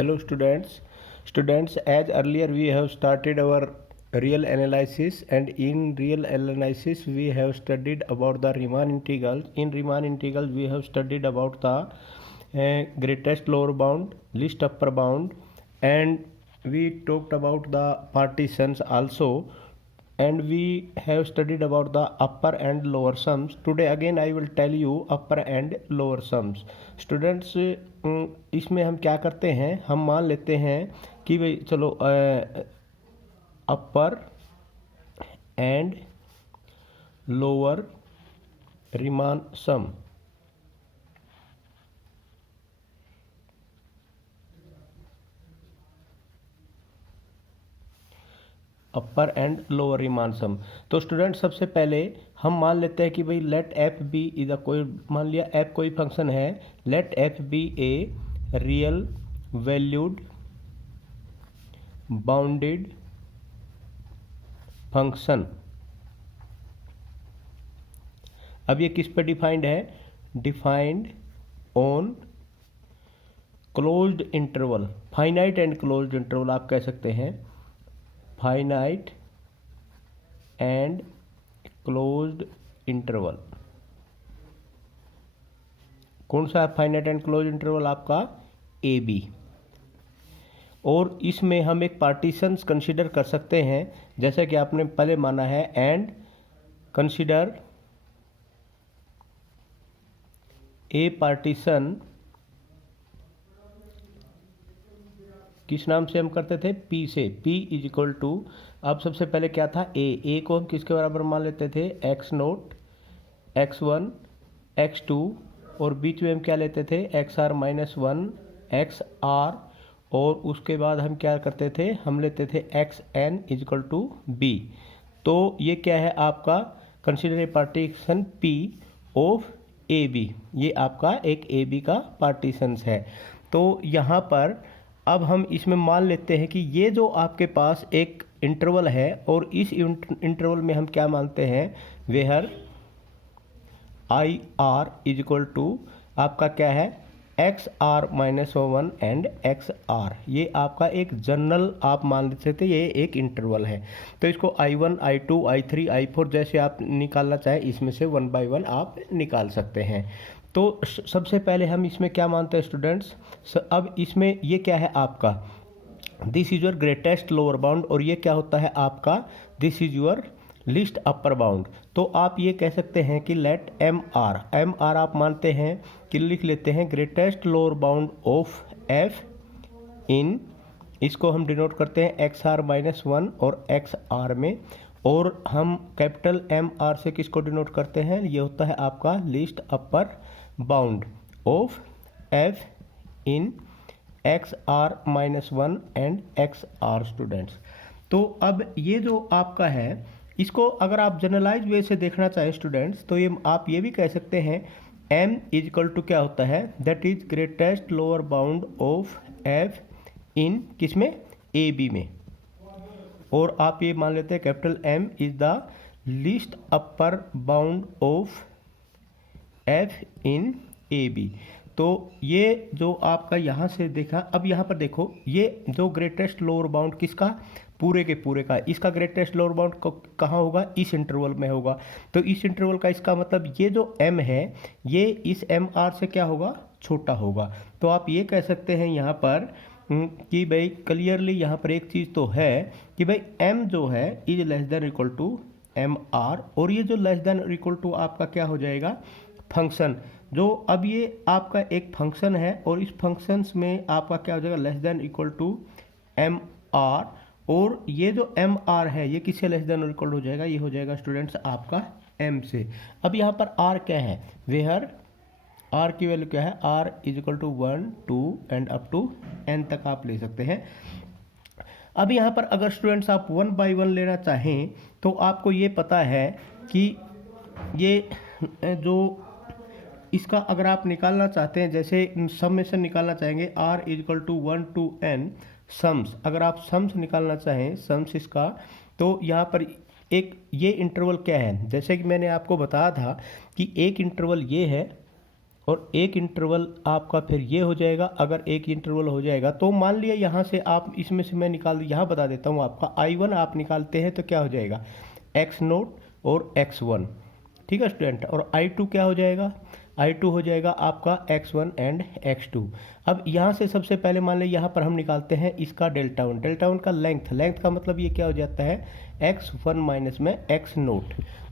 Hello students, as earlier we have started our real analysis, and in real analysis we have studied about the Riemann integrals. In Riemann integrals we have studied about the greatest lower bound, least upper bound, and we talked about the partitions also, and we have studied about the upper and lower sums. Today again I will tell you upper and lower sums. Students, इसमें हम क्या करते हैं, हम मान लेते हैं कि भाई चलो upper and lower Riemann sum, upper and lower Riemann sum. तो स्टूडेंट सबसे पहले हम मान लेते हैं कि भाई लेट एफ बी इज कोई, मान लिया एफ कोई फंक्शन है, let F be a real valued bounded function. अब ये किस पे डिफाइंड है? Defined on closed interval, finite and closed interval आप कह सकते हैं, फाइनाइट एंड क्लोज्ड इंटरवल। कौन सा फाइनाइट एंड क्लोज्ड इंटरवल? आपका ए बी। और इसमें हम एक पार्टीशंस कंसीडर कर सकते हैं, जैसा कि आपने पहले माना है, एंड कंसीडर ए पार्टीशन, किस नाम से हम करते थे? P से। P इज इक्वल टू, अब सबसे पहले क्या था? A को हम किसके बराबर मान लेते थे? x0, x1, x2, और बीच में हम क्या लेते थे? xr-1, xr, और उसके बाद हम क्या करते थे? हम लेते थे xn is equal to b। तो ये क्या है आपका? Consider a partition P of AB। ये आपका एक AB का पार्टीशंस है। तो यहाँ पर अब हम इसमें मान लेते हैं कि ये जो आपके पास एक इंटरवल है, और इस इंटरवल में हम क्या मानते हैं? Where I R is equal to आपका क्या है? XR-1 and XR। ये आपका एक जनरल आप मान सकते हैं, ये एक इंटरवल है। तो इसको I1, I2, I3, I4 जैसे आप निकालना चाहें, इसमें से 1 by 1 आप निकाल सकते हैं। तो सबसे पहले हम इसमें क्या मानते हैं स्टूडेंट्स? अब इसमें ये क्या है आपका? This is your greatest lower bound, और ये क्या होता है आपका? This is your list upper bound. तो आप ये कह सकते हैं कि लेट एम आर आप मानते हैं कि लिख लेते हैं greatest lower bound of F in, इसको हम डिनोट करते हैं XR-1 और XR में, और हम कैपिटल MR से किसको डिनोट करते हैं? ये होता है आपका least upper bound of F in XR-1 and XR students. तो अब ये जो आपका है, इसको अगर आप जनरलाइज वे से देखना चाहें स्टूडेंट्स, तो ये आप ये भी कह सकते हैं M इज इक्वल टू क्या होता है? That is greatest lower bound of F इन किसमें? AB में। और आप ये मान लेते हैं capital M is the least upper bound of F in AB। तो ये जो आपका यहाँ से देखा, अब यहाँ पर देखो, ये जो ग्रेटेस्ट लोअर बाउंड किसका? पूरे के पूरे का। इसका ग्रेटेस्ट लोअर बाउंड कहाँ होगा? इस इंटरवल में होगा। तो इस इंटरवल का इसका मतलब ये जो M है, ये इस MR से क्या होगा? छोटा होगा। तो आप ये कह सकते हैं यहाँ पर कि भाई क्लियरली यहाँ पर एक चीज़ तो है कि भाई M जो है is less than equal to MR, और ये जो लेस देन इक्वल टू आपका क्या हो जाएगा? फंक्शन। जो अब ये आपका एक फंक्शन है, और इस फंक्शंस में आपका क्या हो जाएगा? Less than equal to MR, और ये जो MR है ये किससे लेस देन इक्वल हो जाएगा? ये हो जाएगा स्टूडेंट्स आपका M से। अब यहाँ पर R क्या है? वेयर R की वैल्यू क्या है? R is equal to 1, 2 and up to N तक आप ले सकते हैं। अब यहाँ पर अगर स्टूडेंट्स आप 1 by 1 लेना चाहें, तो आपको ये पता है कि ये जो इसका अगर आप निकालना चाहते हैं, जैसे समेशन निकालना चाहेंगे, R is equal to 1 to N sums, अगर आप सम्स निकालना चाहें, सम्स इसका, तो यहाँ पर एक ये इंटरवल क्या है? जैसे कि मैंने आपको बताया था कि एक इंटरवल ये है, और एक इंटरवल आपका फिर ये हो जाएगा। अगर एक इंटरवल हो जाएगा तो मान लिया यहाँ से आप इसमें से मैं निकाल यहाँ बता देता हूँ आपका I1 आप निकालते हैं तो क्या हो जाएगा x0 और x1, ठीक है स्टूडेंट। और I2 क्या हो जाएगा, I2 हो जाएगा आपका x1 एंड x2। अब यहाँ से सबसे पहले मान लें यहाँ पर हम निकालते हैं इसका डेल्टा वन का लेंथ का मतलब ये क्या हो जाता है x1 माइनस में x0।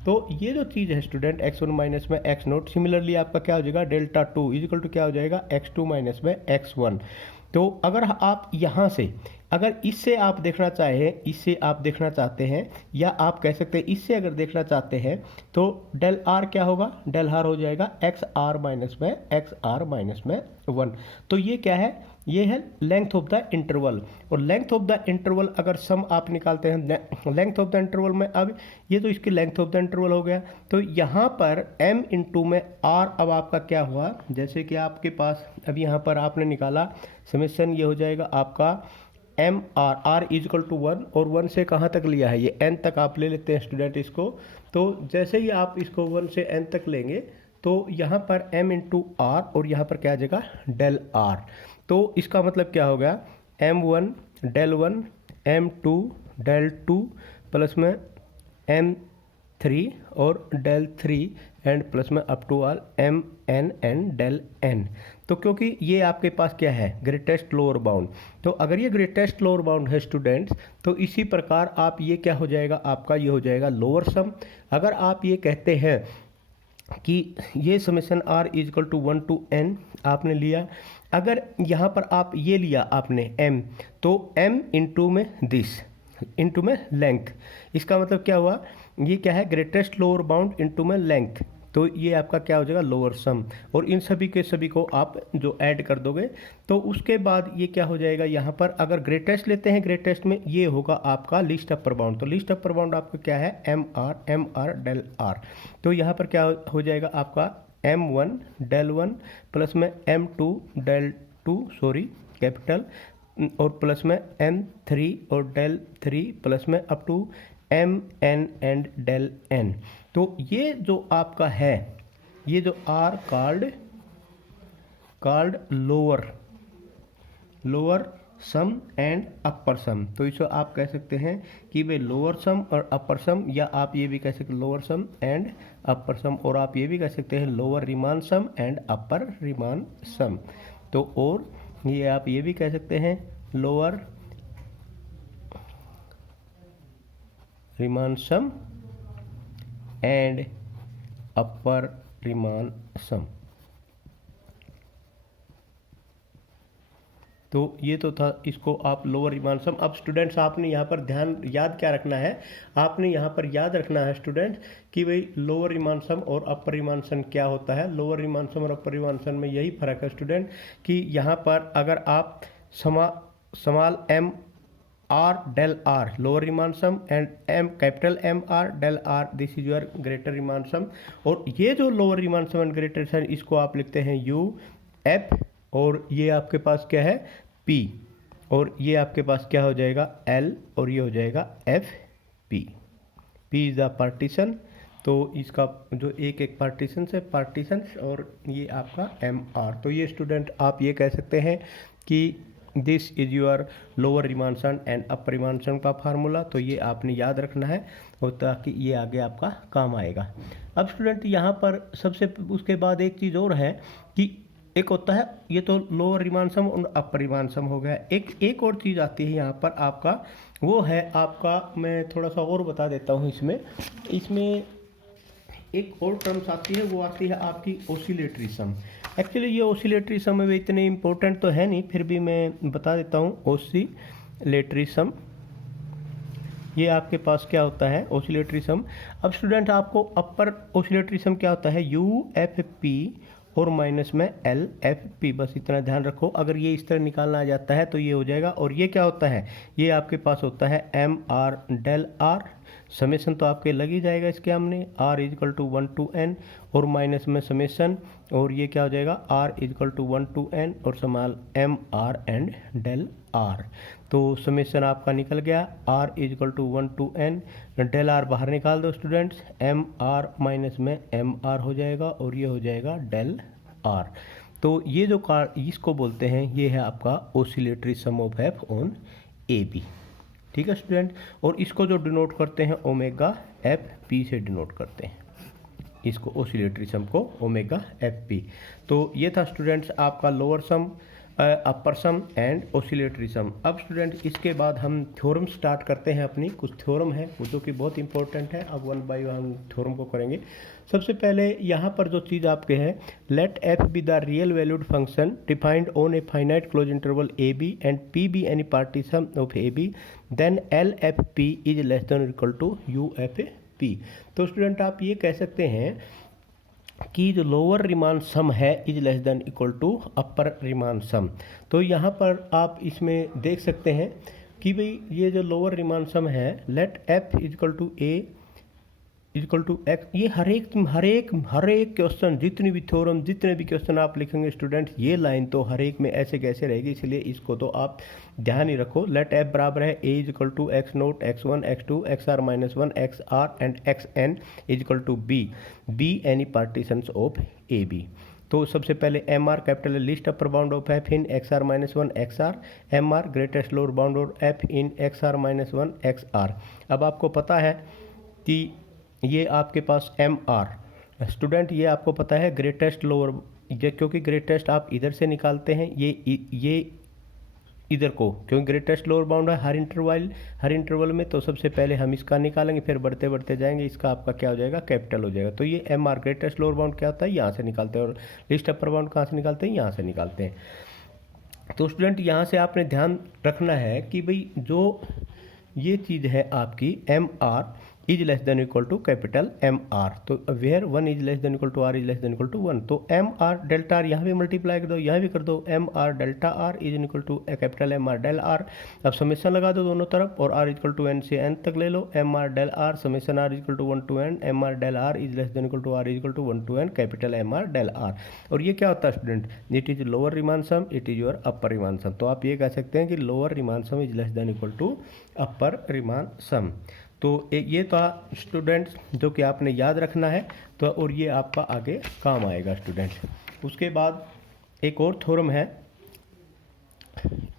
तो ये जो चीज़ है स्टूडेंट x1 माइनस में x0, सिमिलरली आपका क्या हो जाएगा डेल्टा टू इजिकल टू क्या हो जाएगा x2 माइनस में x1। तो अगर आप यहाँ से अगर इससे आप देखना चाहें, इससे आप देखना चाहते हैं, या आप कह सकते हैं इससे अगर देखना चाहते हैं तो डेल आर क्या होगा, डेल आर हो जाएगा एक्स आर माइनस में 1। तो ये क्या है, ये है लेंथ ऑफ द इंटरवल। और लेंथ ऑफ द इंटरवल अगर सम आप निकालते हैं लेंथ ऑफ द इंटरवल में, अब ये तो इसकी लेंथ ऑफ द इंटरवल हो गया। तो यहाँ पर m इंटू में r, अब आपका क्या हुआ, जैसे कि आपके पास अब यहाँ पर आपने निकाला समेशन, ये हो जाएगा आपका एम आर इजकल टू 1, और 1 से कहाँ तक लिया है, ये n तक आप ले लेते हैं स्टूडेंट इसको। तो जैसे ही आप इसको 1 से n तक लेंगे तो यहाँ पर m इंटू आर और यहाँ पर क्या आ जाएगा डेल आर। तो इसका मतलब क्या हो गया m1 del 1 m2 del 2 plus में m3 और डेल 3 एंड प्लस में up to all mn and del n। तो क्योंकि ये आपके पास क्या है ग्रेटेस्ट लोअर बाउंड, तो अगर ये ग्रेटेस्ट लोअर बाउंड है स्टूडेंट्स, तो इसी प्रकार आप ये क्या हो जाएगा आपका, ये हो जाएगा लोअर सम। अगर आप ये कहते हैं कि ये summation r is equal to 1 to n आपने लिया, अगर यहाँ पर आप ये लिया आपने m, तो m इंटू में दिस इंटू में लेंथ, इसका मतलब क्या हुआ, ये क्या है ग्रेटेस्ट लोअर बाउंड इंटू में लेंथ। तो ये आपका क्या हो जाएगा लोअर सम, और इन सभी के सभी को आप जो ऐड कर दोगे तो उसके बाद ये क्या हो जाएगा, यहाँ पर अगर ग्रेटेस्ट लेते हैं, ग्रेटेस्ट में ये होगा आपका लीस्ट अपर बाउंड। तो लीस्ट अपर बाउंड आपका क्या है एम आर डेल आर। तो यहाँ पर क्या हो जाएगा आपका m1 डेल 1 प्लस में m2 डेल 2 सॉरी कैपिटल, और प्लस में m3 और डेल 3 प्लस में up to mn and del n। तो ये जो आपका है, ये जो are called lower sum and upper sum. तो इसे आप कह सकते हैं कि वे लोअर सम और अपर सम, या आप ये भी कह सकते हैं लोअर सम एंड अपर सम, और आप ये भी कह सकते हैं lower Riemann sum and upper Riemann sum. तो और ये आप ये भी कह सकते हैं lower Riemann sum and upper Riemann sum. तो ये तो था, इसको आप लोअर रिमान सम। अब स्टूडेंट्स आपने यहाँ पर ध्यान याद क्या रखना है, आपने यहाँ पर याद रखना है स्टूडेंट कि भाई लोअर रिमान सम और अपर रिमान सम क्या होता है। लोअर रिमान सम और अपर रिमान सम में यही फर्क है स्टूडेंट कि यहाँ पर अगर आप small m r del r lower remand sum and m capital M r del r this is your greater remand sum। और ये जो lower remand sum and greater sum इसको आप लिखते हैं u f, और ये आपके पास क्या है p, और ये आपके पास क्या हो जाएगा l, और ये हो जाएगा f p। p is the partition, तो इसका जो एक एक पार्टीशन से पार्टीशन, और ये आपका m r। तो ये स्टूडेंट आप ये कह सकते हैं कि this is your lower Riemann sum and upper Riemann sum का फार्मूला। तो ये आपने याद रखना है, और ताकि ये आगे आपका काम आएगा। अब स्टूडेंट यहाँ पर सबसे उसके बाद एक चीज़ और है कि एक होता है, ये तो लोअर रिमान सम और अपर रिमान सम हो गया, एक और चीज़ आती है यहाँ पर आपका, वो है आपका, मैं थोड़ा सा और बता देता हूँ इसमें एक और टर्म्स आती है, वो आती है आपकी ऑसिलेटरी सम। एक्चुअली ये ऑसिलेटरी सम में इतने इम्पोर्टेंट तो है नहीं, फिर भी मैं बता देता हूँ ऑसिलेटरी सम। ये आपके पास क्या होता है ऑसिलेटरी सम। अब स्टूडेंट आपको अपर ऑसिलेटरी सम क्या होता है यू एफ पी और माइनस में एल एफ पी, बस इतना ध्यान रखो। अगर ये इस तरह निकालना आ जाता है तो ये हो जाएगा। और ये क्या होता है, ये आपके पास होता है M R del R, summation तो आपके लग ही जाएगा इसके हमने, r is equal to 1 to n और माइनस में समेशन, और ये क्या हो जाएगा r is equal to 1 to n और small m r and del r। तो समेशन आपका निकल गया r is equal to 1 to n, del r बाहर निकाल दो स्टूडेंट्स, m r माइनस में m r हो जाएगा, और ये हो जाएगा डेल आर। तो ये जो कार इसको बोलते हैं, ये है आपका oscillatory sum of F on A B. ठीक है स्टूडेंट, और इसको जो डिनोट करते हैं ओमेगा एफ पी से डिनोट करते हैं, इसको ऑसिलेटरी सम को ओमेगा एफ पी। तो ये था स्टूडेंट्स आपका lower sum, upper sum and oscillatory sum. अब स्टूडेंट इसके बाद हम थ्योरम स्टार्ट करते हैं। अपनी कुछ थ्योरम है वो जो कि बहुत इंपॉर्टेंट है। अब वन बाय वन हम थ्योरम को करेंगे। सबसे पहले यहाँ पर जो चीज़ आपके है, let F be the real valued function defined on a finite close interval A B and P be any partition of A B, then L F P is less than equal to U F P. तो student आप ये कह सकते हैं कि जो lower Riemann sum है is less than equal to upper Riemann sum. तो यहाँ पर आप इसमें देख सकते हैं कि भाई ये जो लोअर रिमान सम है, let F is equal to A is equal to X, ये हर एक क्वेश्चन, जितनी भी थ्योरम, जितने भी क्वेश्चन आप लिखेंगे स्टूडेंट, ये लाइन तो हर एक में ऐसे कैसे रहेगी, इसलिए इसको तो आप ध्यान ही रखो। लेट एफ बराबर है A is equal to X note X one X two X R minus one X R and X N is equal to B any partitions of A B. तो सबसे पहले M R capital least upper bound of F in X R minus one X R, M R greatest lower bound of F in X R minus one X R. अब आपको पता है कि ये आपके पास एम आर स्टूडेंट, ये आपको पता है ग्रेटेस्ट लोअर, क्योंकि ग्रेटेस्ट आप इधर से निकालते हैं, ये इधर को, क्योंकि ग्रेटेस्ट लोअर बाउंड है हर इंटरवल में। तो सबसे पहले हम इसका निकालेंगे, फिर बढ़ते बढ़ते जाएंगे, इसका आपका क्या हो जाएगा, कैपिटल हो जाएगा। तो ये M R greatest lower bound क्या होता है, यहाँ से निकालते हैं। और लिस्ट अपर बाउंड कहाँ से निकालते हैं, यहाँ से निकालते हैं। तो स्टूडेंट यहाँ से आपने ध्यान रखना है कि भाई जो ये चीज़ है आपकी M R is less than equal to capital M R, तो where one is less than equal to R is less than equal to one. तो एम आर डेल्टा आर यहाँ भी मल्टीप्लाई कर दो, यहाँ भी कर दो, M R delta R is equal to capital M R del R. अब समेशन लगा दो दोनों तरफ, और आर इक्वल टू एन से एन तक ले लो, M R del R summation R equal to one to N, M R del R is less than equal to R is equal to one to N capital M R del R. और ये क्या होता है student, it is lower Riemann sum, it is your upper Riemann sum. तो आप ये कह सकते हैं कि lower Riemann sum is less than equal to upper Riemann sum. तो ये था स्टूडेंट्स जो कि आपने याद रखना है, तो और ये आपका आगे काम आएगा स्टूडेंट। उसके बाद एक और थ्योरम है।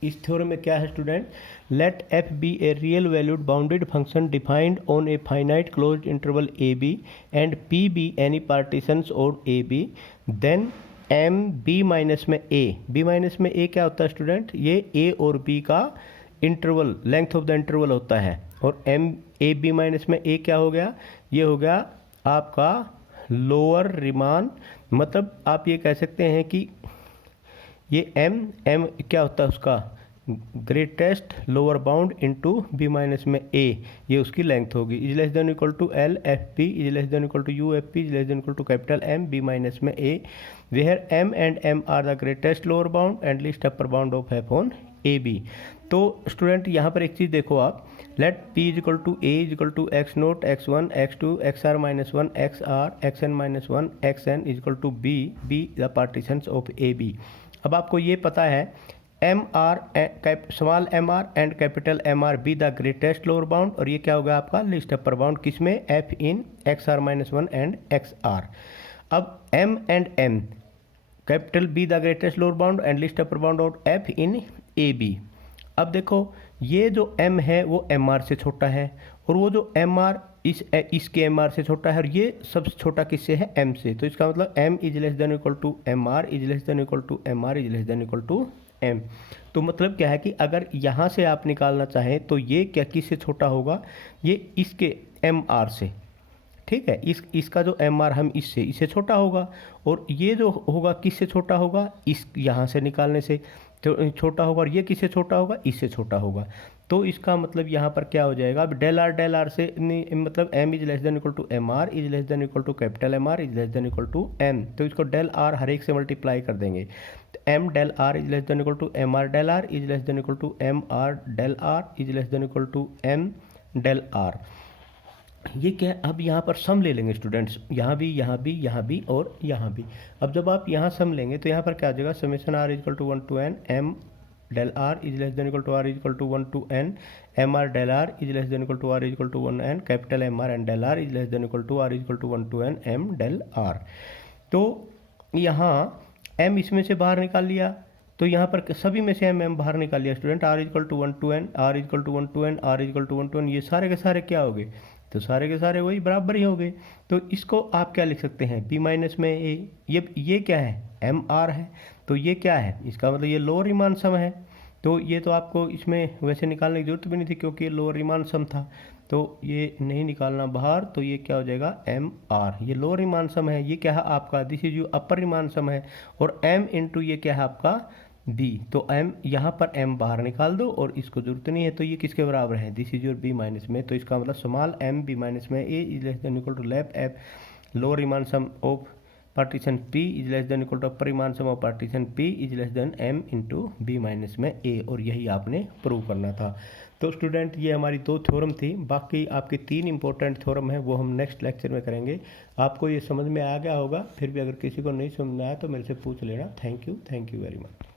इस थ्योरम में क्या है student, let F be a real valued bounded function defined on a finite closed interval A B and P be any partitions और A B, then M B minus में ए, बी माइनस में ए क्या होता है student, ये ए और B का interval, length of the interval होता है। और एम ए बी माइनस में ए क्या हो गया, ये हो गया आपका लोअर रिमान, मतलब आप ये कह सकते हैं कि ये एम क्या होता है उसका greatest lower bound into B minus में ए, ये उसकी लेंथ होगी। Is less than equal to L F P is less than equal to U F P is less than equal to capital M B minus में A, where M and M are the greatest lower bound and least upper bound of F on A B. तो student यहाँ पर एक चीज़ देखो आप, late P is equal to A is equal to X note X one X two X R minus one X R X N minus one X N is equal to B the partitions of A B. अब आपको ये पता है M R small M R and capital M R be the greatest lower bound, और ये क्या होगा आपका लिस्ट अपर बाउंड किसमें, F in X R minus one and x R. अब M and M capital be the greatest lower bound and least upper bound of F in A B. अब देखो ये जो m है वो M R से छोटा है, और वो जो एम आर इसके एम आर से छोटा है, और ये सबसे छोटा किससे है, m से। तो इसका मतलब m is less than equal to M R is less than equal to M R is less than equal to m। तो मतलब क्या है कि अगर यहाँ से आप निकालना चाहें तो ये क्या किससे छोटा होगा, ये इसके एम आर से, ठीक है, इसका जो एम आर हम इससे छोटा होगा, और ये जो होगा किससे छोटा होगा, इस यहाँ से निकालने से तो छोटा होगा, और ये किससे छोटा होगा, इससे छोटा होगा। तो इसका मतलब यहाँ पर क्या हो जाएगा, अब डेल आर से मतलब m is less than equal to M R is less than equal to capital M R is less than equal to m। तो इसको डेल आर हर एक से मल्टीप्लाई कर देंगे, तो m del R is less than equal to M R del R is less than equal to M R del R is less than equal to m del R. ये क्या है, अब यहाँ पर सम ले लेंगे स्टूडेंट्स, यहाँ भी और यहाँ भी। अब जब आप यहाँ सम लेंगे तो यहाँ पर क्या आ जाएगा, summation R equal to one to N M del R is less than equal to R is equal to one to N M R del R is less than equal to R is equal to one N capital M R and del R is less than equal to R is equal to one to N M del R. तो यहाँ M इसमें से बाहर निकाल लिया, तो यहाँ पर सभी में से एम बाहर निकाल लिया student. R is equal to 1 to n, R is equal to 1 to n, R is equal to 1 to n, ये सारे के सारे क्या हो गए, तो सारे के सारे वही बराबर ही हो गए। तो इसको आप क्या लिख सकते हैं, बी माइनस में ए, ये क्या है, एम आर है, तो ये क्या है, इसका मतलब ये लोअर रीमान सम है। तो ये तो आपको इसमें वैसे निकालने की जरूरत भी नहीं थी क्योंकि ये लोअर रीमान सम था, तो ये नहीं निकालना बाहर, तो ये क्या हो जाएगा, एम आर, ये लोअर रीमान सम है, ये क्या है आपका, this is you upper Riemann sum है, और एम इंटू ये क्या है आपका बी, तो एम यहाँ पर एम बाहर निकाल दो और इसको जरूरत नहीं है, तो ये किसके बराबर है, this is your B minus में, तो इसका मतलब स्मॉल एम बी माइनस में A is less than equal to left F lower Riemann sum of partition P is less than equal to upper Riemann sum of partition P is less than M into B minus में A, और यही आपने prove करना था। तो student ये हमारी 2 theorem थी, बाकी आपकी 3 इंपॉर्टेंट थ्योरम है वो हम नेक्स्ट लेक्चर में करेंगे। आपको ये समझ में आ गया होगा, फिर भी अगर किसी को नहीं समझ में आया तो मेरे से पूछ लेना। Thank you very much.